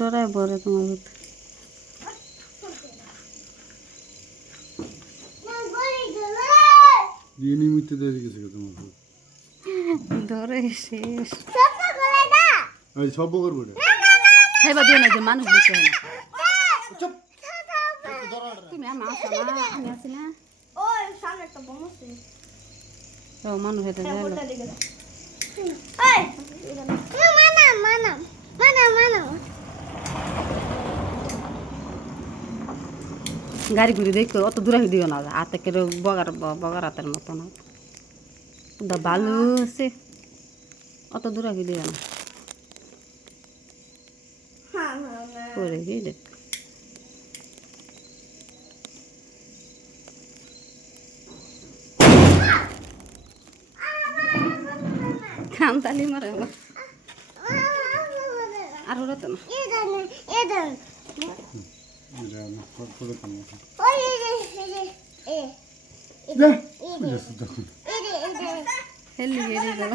ডরাই পড়ে তোমার ভিতরে। ধরে শেষ খাইবা দিও না যে মানুষ বেঁচে হয় না। তুমি আমি আসো না, আমি আসি না। মানুষ হেঁটে গেল গাড়ি ঘুরি দেখো, অত দূরে দিও না, হাতে কেটে বগার বগার হাতের মতো না, ভালো আছে, অত দূরে দিও না করে গিয়ে খাম তালি মারে আর ওরা তো না হেলি গেলি গেল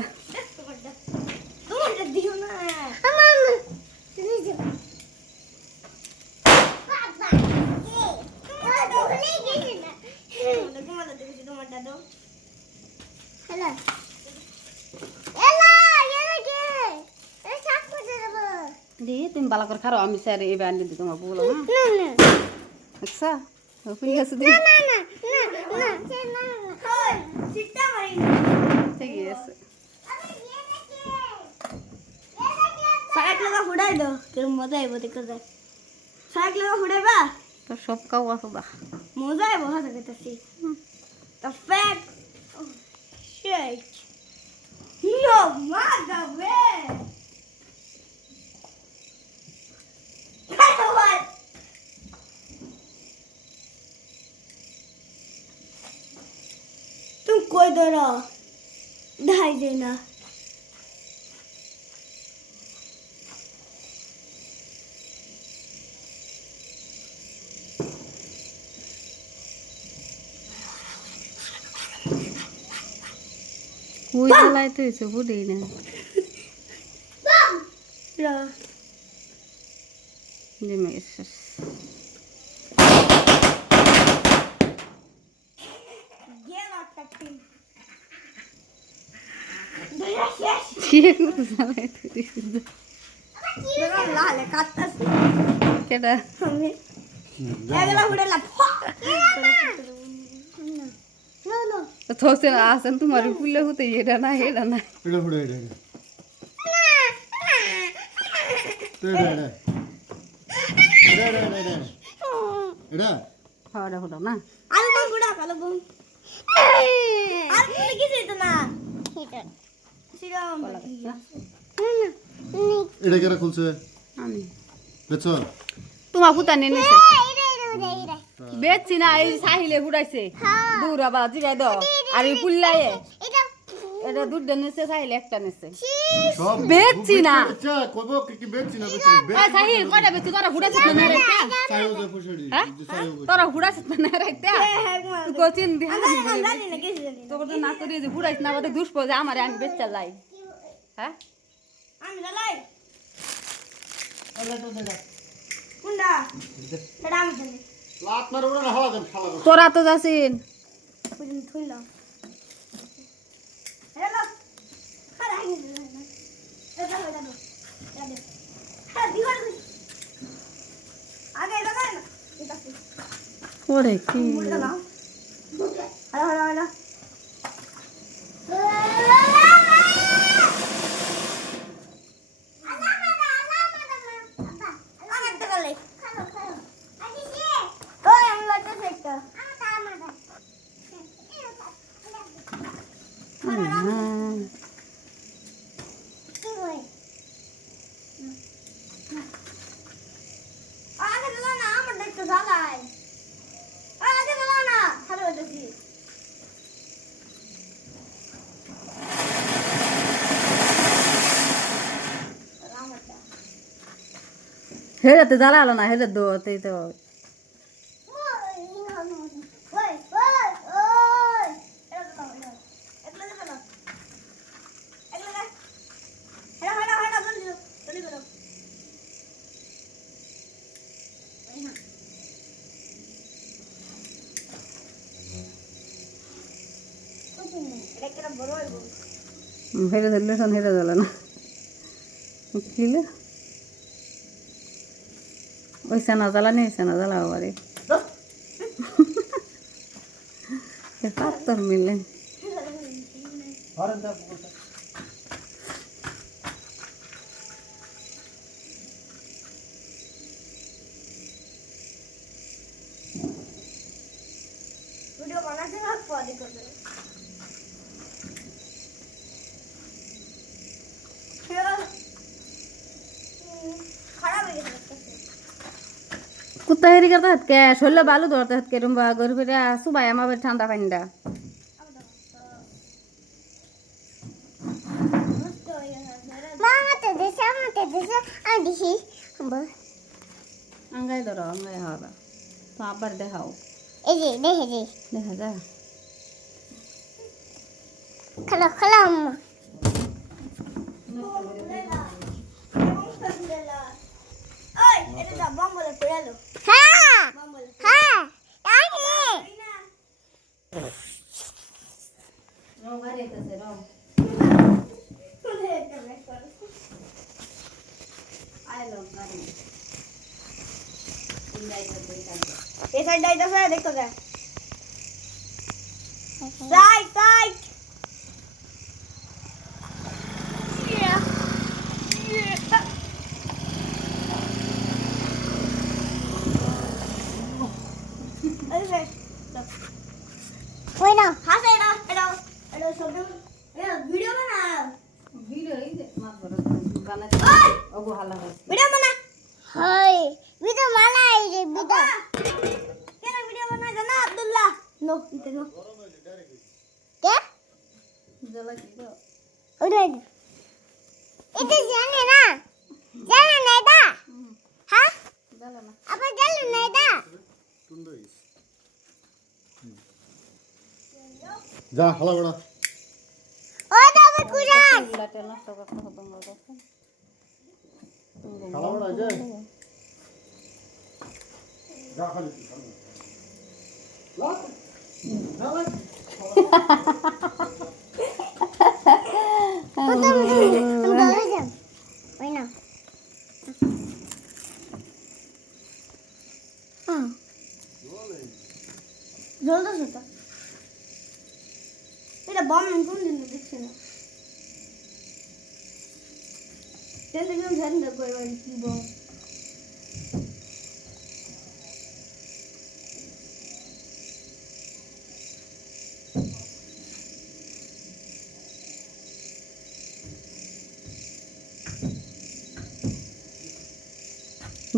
তুমি বালা করে খারো, আমি স্যার এই ব্যান্ড দিই তোমার বলো আচ্ছা ঠিক আছে ঠিক আছে ফুটাই দাও কেরম মজা আইব দেখতে যাই সাইকেল ফুটাইবা তো সব কাউ আসো দা মজা আইব হাতে দেখতেছি the fact oh shit no mother man तुम कोई डरो ढाई देना कोई चलाए तो इसे वो देना जी मैं इस ये कुछ चलाए तो इसे मेरा लाल है काटता क्या डा हमें अगला उड़े ला तो से आसन तुम्हारे पुल्ले होते ये डाना इड़ा हाँ डालो ना आलू बम गुड़ा आलू बम आलू बम किसे इतना सिराम এটা কেরা খুলছে আমি বেচো তোমার পুতা নিয়ে নিছে বেচছি না এই সাহিলে গুড়াইছে দূর আবার জিগাই দাও আর এই পুল্লায়ে এটা দুধ নিছে সাহিলে একটা নিছে সব বেচছি না আচ্ছা কইব কি বেচছি না এই সাহিল কয়টা বেচছি তোরা গুড়াইছিস না রে চাইও যে ফুসড়ি তোরা গুড়াইছিস না রে তুই কোচিন দি তোর তো না করি যে গুড়াইছ না বলে দুষ্প যে আমারে আমি বেচা লাই হ্যাঁ আমি লাই আল্লাহ তো দাদা কুন্ডা এটা আমি জানি লাত মারো না হওয়া দেন খালা তোরা তো যাসিন বুঝিন থইলা হ্যালো খারা আইনি না এটা হইলা না দে হ্যাঁ দিওয়ার আগে এটা না এটা ওরে কি মুড়া না হ্যালো হ্যালো হ্যালো হেরাতে জ্বালালো না হেরে দোতে তো হেরে ধরলে শোন হেরে ধরল না কিলে ওই সেনা জ্বালা নেই সেনা জ্বালা বাড়ি পাত্তর মিললেন হরেন দা পুকুরটা ভিডিও বানাতে না পরে করবে খারাপ হয়ে গেছে কুত্তা হেরি করতে হাতকে শরীরে বালু ধরতে হাতকে রুম্বা গরু ফিরে আসু ভাই আমার ঠান্ডা পানিটা মামাতে দেশে আমাতে দেশে আমি দেখি আঙ্গাই ধরো আঙ্গাই হাওয়া তো আবার দেখাও এই যে দেখে যে দেখা যায় খালো খালো আম্মা ওই এটা যা বম বলে পড়ে এলো হ্যাঁ বম বলে হ্যাঁ আমি রং বাড়াইতেছে রং আইলো গাড়ি এই সাইড আইতাছে দেখো যা সাইড সাইড ওই না হাসে এটা সব ভিডিও বানা ভিডিও এই যে মাছ ধরো বানাতে ওগো হালা হয় ভিডিও বানা হয় বিদো মালা এই যে বিদো কেন ভিডিও বানা জানা আব্দুল্লাহ নো ইতে নো কে জ্বালা কি তো ওই না এটা জানে না দা হ্যাঁ জ্বালা না আবার জানে না দা টুন্ডই যা হালা বড়া ওই তো আবার কুরান গুলাটা নষ্ট করতে হবে আমার কাছে হালা বড়া যে যা খালি লাগ না লাগ ওই না জলদি সেটা এটা বম কোন দিন দেখছ না তেল দেখুন জানি না কই বাড়ি কি বম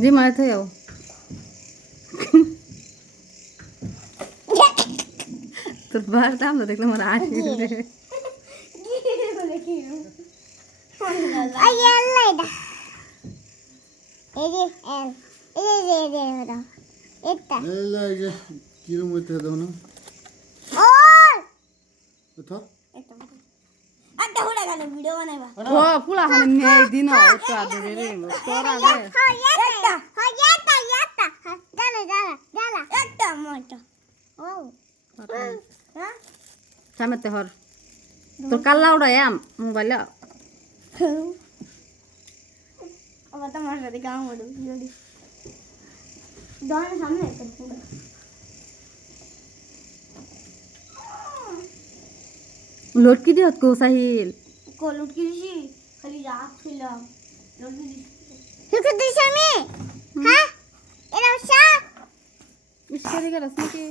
জি মারে থাকো তোর বার দাম তো দেখলে আমার আসি কি বলে কি ay আল্লাহ দা এই যে এই যে ওটা এটা এই যে কিরম হইতে দাও না ওই এটা একটা হুড়া গেল ভিডিও বানাইবা ও ফুলা খানে মেয়ে দিন তো আদে রে তোরা দে একটা জালা একটা মোটা ও হ্যাঁ সামনে হর তোর কাল্লা উড়াই আম মোবাইল আবার তোমার সাথে কাম করো যদি দোকানের সামনে একটা পুরো লটকি দিও কো সাহিল কলুট কিছি খালি রাত ছিলাম লটকি দিছি শুকু দিছ আমি হ্যাঁ এটা শাক ইসকারি গেলাস নাকি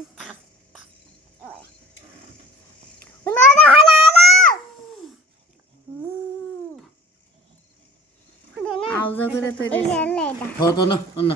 উনাদা হালা আউজা করে তৈরি এই আল্লাহ দা খাও তো না না